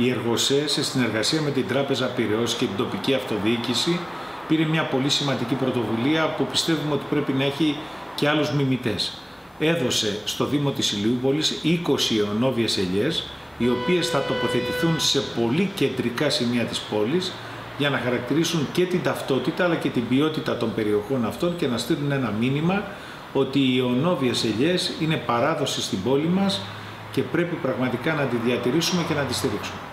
η Εργοσέ, σε συνεργασία με την Τράπεζα Πειραιώς και την τοπική αυτοδιοίκηση, πήρε μια πολύ σημαντική πρωτοβουλία που πιστεύουμε ότι πρέπει να έχει και άλλους μιμητές. Έδωσε στο Δήμο της Ηλιούπολης 20 αιωνόβιες ελιές, οι οποίες θα τοποθετηθούν σε πολύ κεντρικά σημεία της πόλης για να χαρακτηρίσουν και την ταυτότητα αλλά και την ποιότητα των περιοχών αυτών και να στείλουν ένα μήνυμα ότι οι αιωνόβιες ελιές είναι παράδοση στην πόλη μας και πρέπει πραγματικά να τη διατηρήσουμε και να τη στηρίξουμε.